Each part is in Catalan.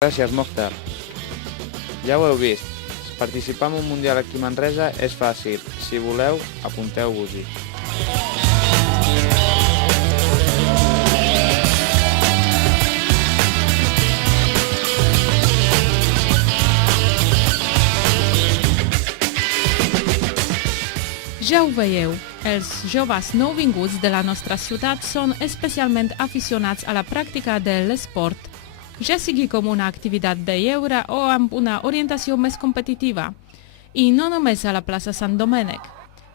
Gràcies, Mokhtar. Ja ho heu vist. Participar en un mundial aquí a Manresa és fàcil. Si voleu, apunteu-vos-hi. Ja ho veieu, els joves nouvinguts de la nostra ciutat són especialment aficionats a la pràctica de l'esport, ja sigui com una activitat de lleure o amb una orientació més competitiva. I no només a la plaça Sant Domènec.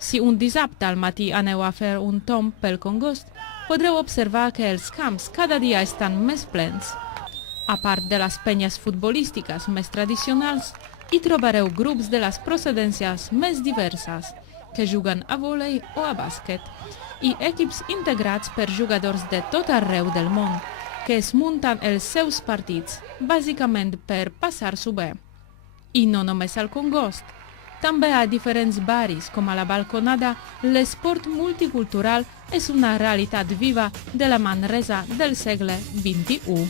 Si un dissabte al matí aneu a fer un tomb pel Congost, podreu observar que els camps cada dia estan més plens. A part de les penyes futbolístiques més tradicionals, hi trobareu grups de les procedències més diverses, que juguen a vòlei o a bàsquet, i equips integrats per jugadors de tot arreu del món, que es munten els seus partits, bàsicament per passar-s'ho bé. I no només al Congost. També a diferents barris, com a la Balconada, l'esport multicultural és una realitat viva de la Manresa del segle XXI.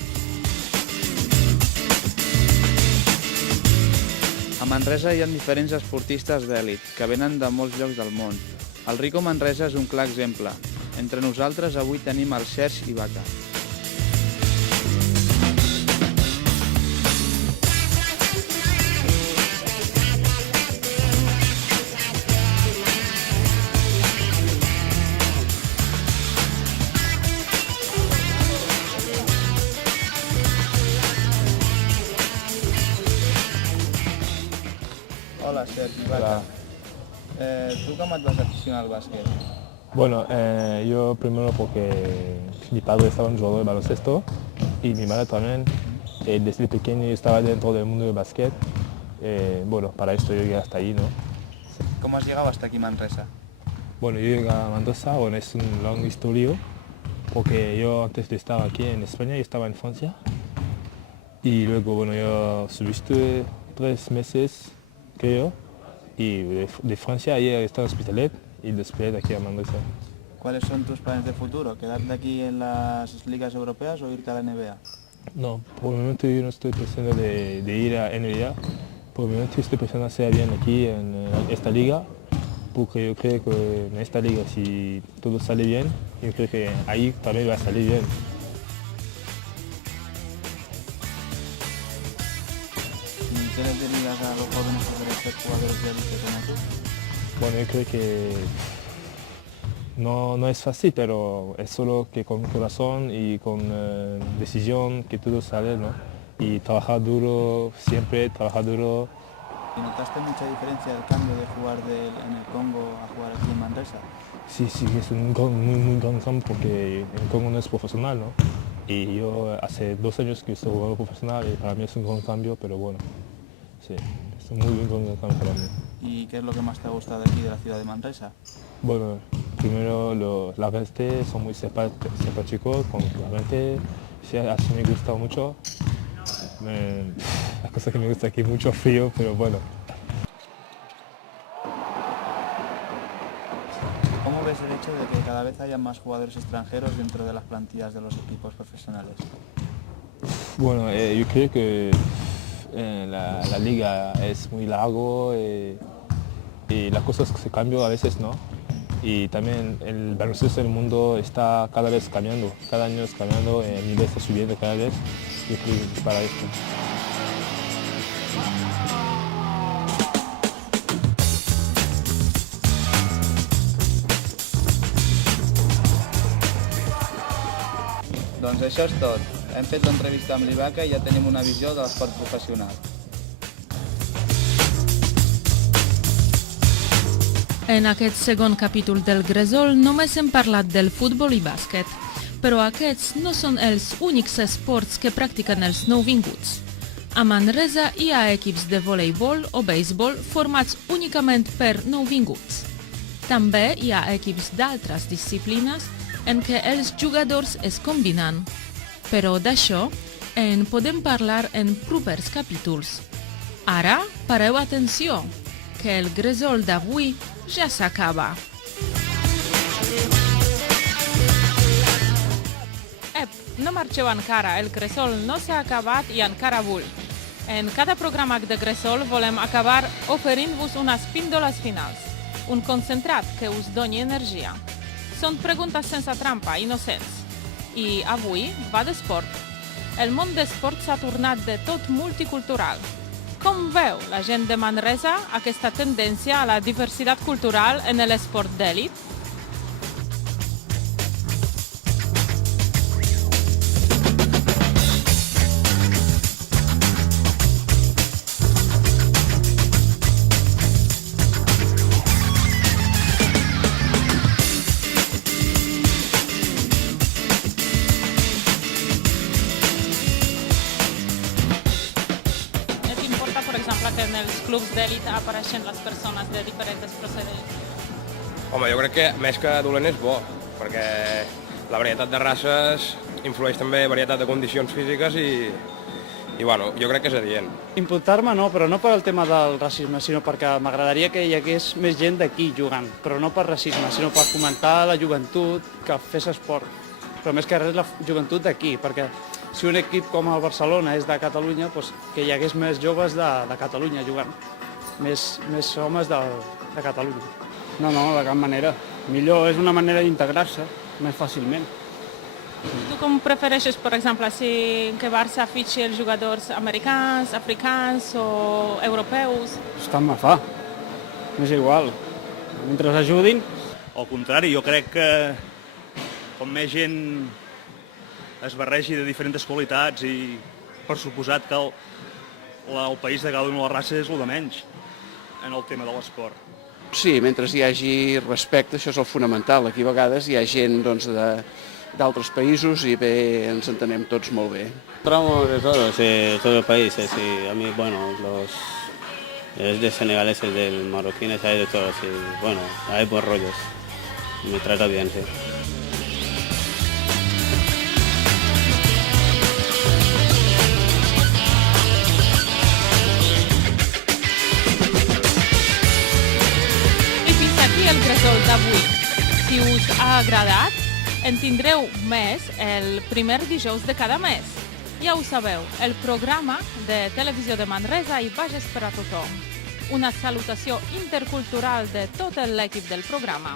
A Manresa hi ha diferents esportistes d'èlit que venen de molts llocs del món. El Rico Manresa és un clar exemple. Entre nosaltres avui tenim el Sergi Ibaka. Hola, Sergi Ibaka. ¿Tú cómo te vas a aficionar al básquet? Bueno, yo primero porque mi padre estaba un jugador de baloncesto y mi madre también. Desde pequeño yo estaba dentro del mundo del básquet. Bueno, para esto yo llegué hasta ahí, ¿no? ¿Cómo has llegado hasta aquí, Manresa? Bueno, yo llegué a Mendoza, bueno, es un largo historia, porque yo antes de estar aquí en España, yo estaba en Francia. Y luego, bueno, yo subiste 3 meses, creo, y de Francia ayer estaba en Hospitalet y después de aquí a Manresa. ¿Cuáles son tus planes de futuro? ¿Quedarte aquí en las ligas europeas o irte a la NBA? No, por el momento yo no estoy pensando de ir a NBA. Por el momento estoy pensando hacer bien aquí en esta liga, porque yo creo que en esta liga si todo sale bien, yo creo que ahí también va a salir bien. ¿Qué les dirías a los jóvenes que quieren ser jugadores de élite como tú? Bueno, yo creo que no es fácil, pero es solo que con corazón y con decisión que todo sale, ¿no? Y trabajar duro, siempre trabajar duro. ¿Y notaste mucha diferencia del cambio de jugar en el Congo a jugar aquí en Manresa? Sí, es un muy gran cambio porque el Congo no es profesional, ¿no? Y yo hace 2 años que estoy jugando profesional y para mí es un gran cambio, pero bueno, sí, es un muy gran cambio para mí. ¿Y qué es lo que más te ha gustado de aquí, de la ciudad de Manresa? Bueno, primero la gente son muy simpáticos con la gente, sí, así me gusta mucho. La cosa que me gusta aquí es mucho frío, pero bueno. ¿Cómo ves el hecho de que cada vez haya más jugadores extranjeros dentro de las plantillas de los equipos profesionales? Bueno, yo creo que la liga es muy largo y las cosas se cambian a veces, ¿no? Y también el baloncesto del mundo está cada vez cambiando, cada año es cambiando, el nivel está subiendo cada vez. Yo creo que es para esto. Doncs això és tot. Hem fet l'entrevista amb l'Ibaka i ja tenim una visió de l'esport professional. En aquest segon capítol del Gresol només hem parlat del futbol i bàsquet, però aquests no són els únics esports que practiquen els nouvinguts. A Manresa hi ha equips de voleibol o béisbol formats únicament per nouvinguts. També hi ha equips d'altres disciplines en què els jugadors es combinen. Però d'això en podem parlar en propers capítols. Ara, pareu atenció, que el Gresol d'avui ja s'acaba. Ep, No marxeu encara, el Cresol no s'ha acabat i encara bull. En cada programa de Cresol volem acabar oferint-vos unes píndoles finals, un concentrat que us doni energia. Són preguntes sense trampa, innocents. I avui va d'esport. El món d'esport s'ha tornat de tot multicultural. Com veu la gent de Manresa aquesta tendència a la diversitat cultural en l'esport d'èlit? Que en els clubs d'èlit apareixen les persones de diferents procedents? Home, jo crec que més que dolent és bo, perquè la varietat de races influeix també varietat de condicions físiques i bueno, jo crec que és adient. Imputar-me no, però no per el tema del racisme, sinó perquè m'agradaria que hi hagués més gent d'aquí jugant, però no per racisme, sinó per fomentar la joventut que fes esport. Però més que res la joventut d'aquí, perquè si un equip com el Barcelona és de Catalunya, doncs que hi hagués més joves de Catalunya jugant, més homes de Catalunya. No, de cap manera. Millor és una manera d'integrar-se més fàcilment. Tu com prefereixes, per exemple, si que Barça fitxi els jugadors americans, africans o europeus? Tant me fa. M'és igual. Mentre ajudin. Al contrari, jo crec que com més gent es barregi de diferents qualitats i per suposat que el país de cada una de les races és el de menys en el tema de l'esport. Sí, mentre hi hagi respecte, això és el fonamental. Aquí a vegades hi ha gent d'altres països i bé, ens entenem tots molt bé. Entramos de todos, todo el país, y a mí, bueno, es de senegaleses, del marroquíes, hay de todos, y bueno, hay buen rollos, me trata bien, sí. El Cresol d'avui. Si us ha agradat, en tindreu més el primer dijous de cada mes. Ja ho sabeu, el programa de Televisió de Manresa i Bages per a tothom. Una salutació intercultural de tot l'equip del programa.